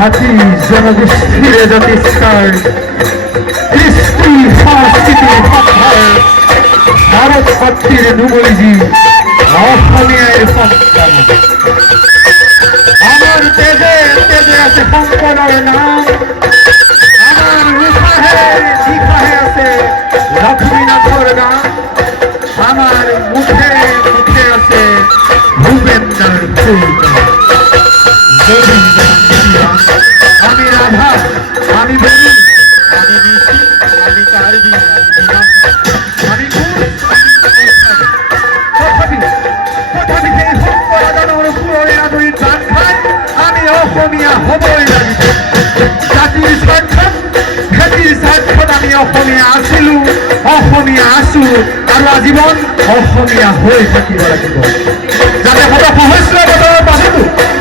জাতি জনগোষ্ঠীর জাতিষ্কার কৃষ্টি সংস্কৃতির পথার ভারত ভক্তির নুমলিজি অসমীয়ার সন্তান। আমার তেজে তেজে আছে শঙ্করের নাম। আমার উৎসাহে নিখাহে আছে লক্ষ্মীনাথর নাম। আমার রাধা আমি বেণু আমি নিশি আমি কার্বি আমি আমি অসমীয়া হ'বই লাগিব জাতিৰ স্বাৰ্থত খেতিৰ স্বাৰ্থত আমি অসমীয়া আছিলো অসমীয়া আছো আৰু আজীৱন অসমীয়া হৈ থাকিব লাগিব যাতে সদা সহস্ৰ বছৰৰ পাছতো